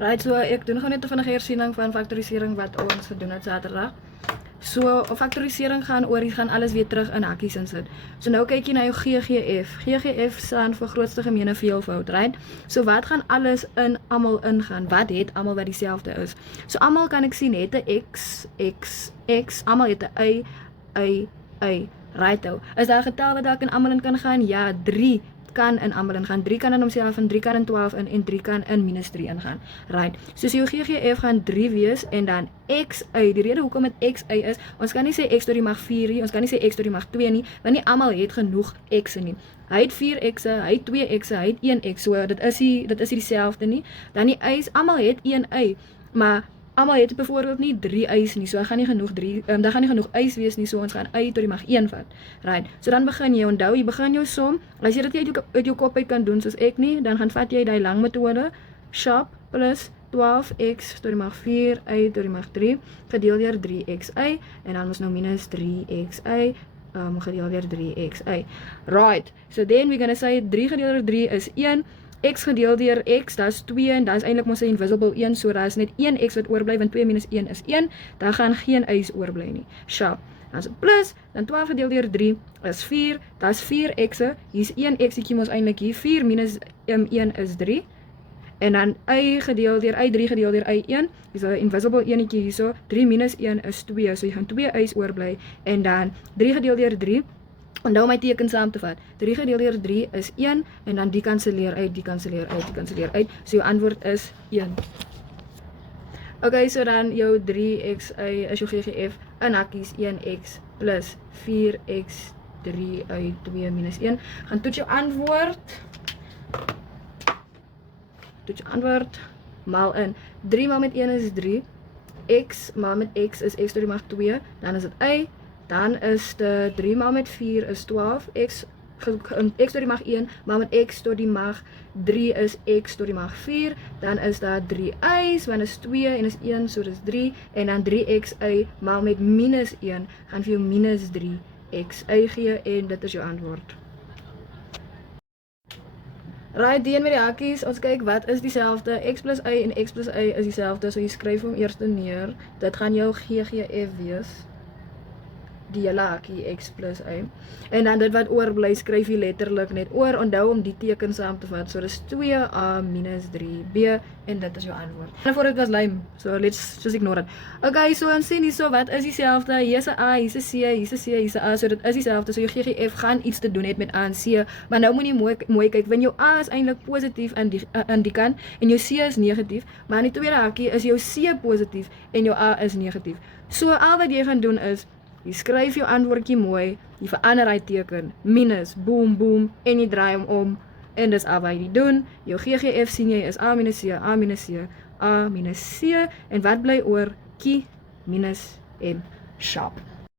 Right, so ek doen gewoon net 'n vinnige hersiening van faktorisering wat ons gedoen het Saterdag. So, faktorisering gaan oor, jy gaan alles weer terug in hakkies insit. So nou kyk jy na jou GGF. GGF staan vir grootste gemene veelvoud, right? So wat gaan alles in almal ingaan? Wat het almal wat dieselfde is? So almal kan ek sien het 'n X, almal het 'n Y. Right ou. Is daar 'n getal wat dalk in almal in kan gaan? Ja, 3 kan in almal ingaan. 3 kan in homself in, 3 kan in 12 in en 3 kan in -3 ingaan. Right. So jou GGF gaan 3 wees en dan XY. Die rede hoekom dit XY is, ons kan nie sê X tot die mag 4 nie, ons kan nie sê X tot die mag 2 nie, want nie almal het genoeg X'e nie. Hy het 4 X'e, hy het 2 X'e, hy het 1 X. So dit is nie dieselfde nie. Dan die Y's, almal het 1 Y, maar almal het byvoorbeeld nie 3 Y's nie, so daar gaan nie genoeg Y's wees nie, so ons gaan Y tot die mag 1 vat. Right, so dan begin jy, onthou, jy begin jou som, as jy dit uit jou kop uit kan doen, soos ek nie, dan gaan vat jy die lang metode, sharp plus 12x tot die mag 4, y tot die mag 3, gedeel deur 3xy, en dan ons nou minus 3xy, gedeel deur 3xy. Right, so then we're gonna say 3 gedeel deur 3 is 1, x gedeel deur x, dat is 2, en dat is eintlik mos 'n invisible 1, so daar is net 1 x wat oorbly, want 2 minus 1 is 1, dan gaan geen y's oorbly nie. Sharp. Dan is het plus, dan 12 gedeel deur 3 is 4, dat is 4 x'e, hier is 1 x'tjie mos eintlik hier, 4 minus 1 is 3, en dan y gedeel deur y, 3 gedeel deur y1, dis 'n invisible enetjie hierso, 3 minus 1 is 2, so jy gaan 2 y's oorbly, en dan 3 gedeel deur 3, onthou my teken saam te vat. 3 gedeel deur 3 is 1, en dan die kanselleer uit, die kanselleer uit, die kanselleer uit. So jou antwoord is 1. Okay, so dan jou 3xy is jou GGF in hakkies 1x plus 4x 3y 2 minus 1. Gaan toets jou antwoord. Toets jou antwoord. Maal in. 3 maal met 1 is 3. X maal met x is x tot die mag 2. Dan is dit y. Dan is de 3 maal met 4 is 12, x tot die mag 1, maal met x tot die mag 3 is x tot die mag 4, dan is daar 3 y's, want is 2 en is 1, so dis 3, en dan 3xy maal met minus 1, gaan vir jou minus 3xy gee, en dit is jou antwoord. Right, die een met die hakkies, ons kyk wat is dieselfde, x plus y en x plus y is dieselfde, so jy skryf hom eers neer, dit gaan jou GGF wees. Die hele hakkie x plus y. En dan dit wat oorbly, skryf jy letterlik net oor, onthou om die teken saam te vat. So dis 2a minus 3b, en dit is jou antwoord. En voor dit was lame, so let's just ignore it. Okay, so ons sien hierso, wat is dieselfde? Hier is 'n a, hier is 'n c, hier is 'n c, hier is 'n a, so dit is dieselfde. So jou GGF gaan iets te doen het met a en c, maar nou moet jy mooi kyk, want jou a is eintlik positief aan die kant, en jou c is negatief, maar in die tweede hakkie is jou c positief, en jou a is negatief. So al wat jy gaan doen is, jy skryf jou antwoordjie mooi, jy verander hy teken, minus, boom, boom, en jy draai hom om, en dis al wat jy doen. Jou GGF sien jy is a minus c, a minus c, a minus c, en wat bly oor? Q minus m, sharp.